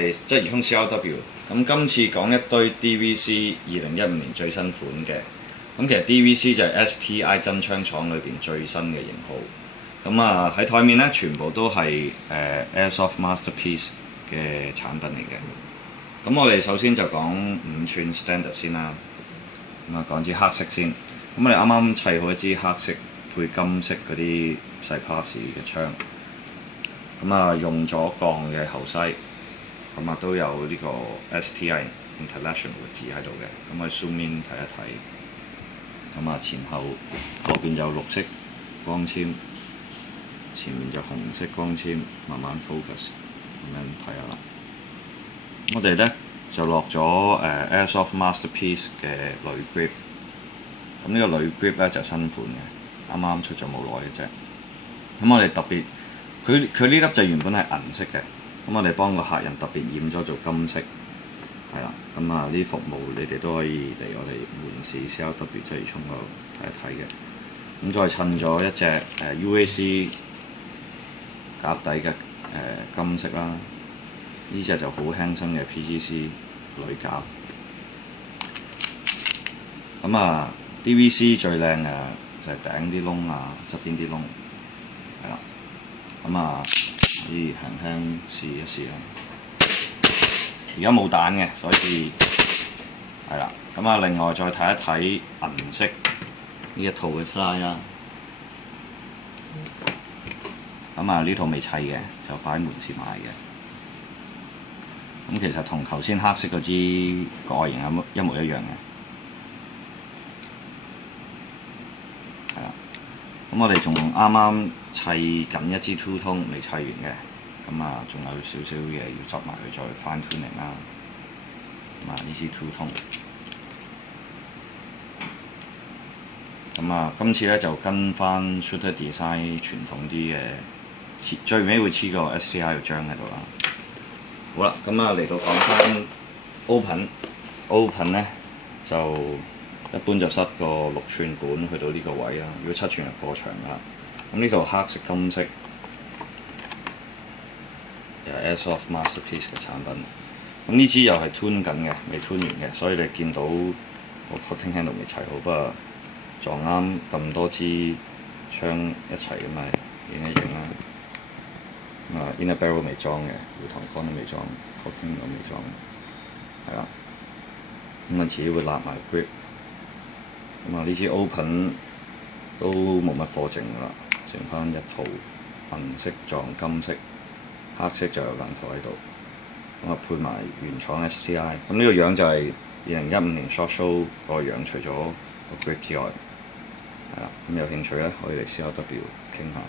哋即係充 CRW。咁今次講一堆 DVC 2015年最新款嘅。咁其實 DVC 就係 STI 真槍廠裏邊最新嘅型號。咁啊喺台面咧，全部都係Airsoft Masterpiece 嘅產品嚟嘅。咁我哋首先就講5寸 Standard 先啦。咁啊講支黑色先。咁我哋啱啱砌好一支黑色配金色嗰啲細 pass 嘅槍。咁啊用咗鋼嘅後篩。咁啊都有呢個 STI International 嘅字喺度嘅。咁我 zoom in 睇一睇。咁啊前後邊有綠色光纖，前面就紅色光纖，慢慢 focus 咁樣睇下啦。我哋咧就落咗Airsoft Masterpiece 嘅鋁 grip。咁呢個鋁 grip 咧就新款嘅，啱啱出咗冇耐嘅啫。咁我哋特別，佢呢粒就原本係銀色嘅，咁我哋幫個客人特別染咗做金色，係啦。咁啊呢啲服務你哋都可以嚟我哋門市 CRW 鰂魚涌嗰度睇一睇嘅。咁再襯咗一隻UAC 夾底嘅金色啦，呢隻就好輕身嘅 PGC 鋁夾。咁啊 DVC 最靚嘅就係頂啲窿啊，側邊啲窿，係啦。咁啊可以輕輕試一試啦。而家冇彈嘅，所以係啦。咁啊另外再睇一睇銀色呢一套嘅 size 啦。咁啊呢套未砌嘅，就擺喺門市賣嘅。咁其實同頭先黑色嗰支個外形係一模一樣嘅。係啦。咁我哋仲啱啱砌緊一支 Two Tone未砌完嘅。咁啊仲有少少嘢要執埋佢再 fine tuning 啦。咁啊呢支 Two Tone。咁啊今次咧就跟翻 Shooter Design 傳統啲嘅。最尾會黐個 STI 個章喺度啦。好啦，咁啊嚟到講翻 Open 咧就一般就塞個6寸管去到呢個位啦。如果7寸就過長㗎啦。咁呢套黑色金色又係 Airsoft Masterpiece 嘅產品。咁呢支又係 tune 緊嘅，未 tune 完嘅，所以你見到個 cocking handle 未砌好，不過撞啱咁多支槍一齊咁咪影一影啦。inner barrel 未裝嘅，回膛桿都未裝 ，cocking 都未裝，係啦。咁啊遲啲會立埋 grip。咁啊呢支 Open 都冇乜貨剩㗎啦，剩翻一套銀色撞金色，黑色就有兩套喺度。咁啊配埋原廠 STI。咁呢個樣就係2015年 Shot Show 個樣，除咗個 grip 之外，係啦。咁有興趣咧可以嚟 CRW 傾下。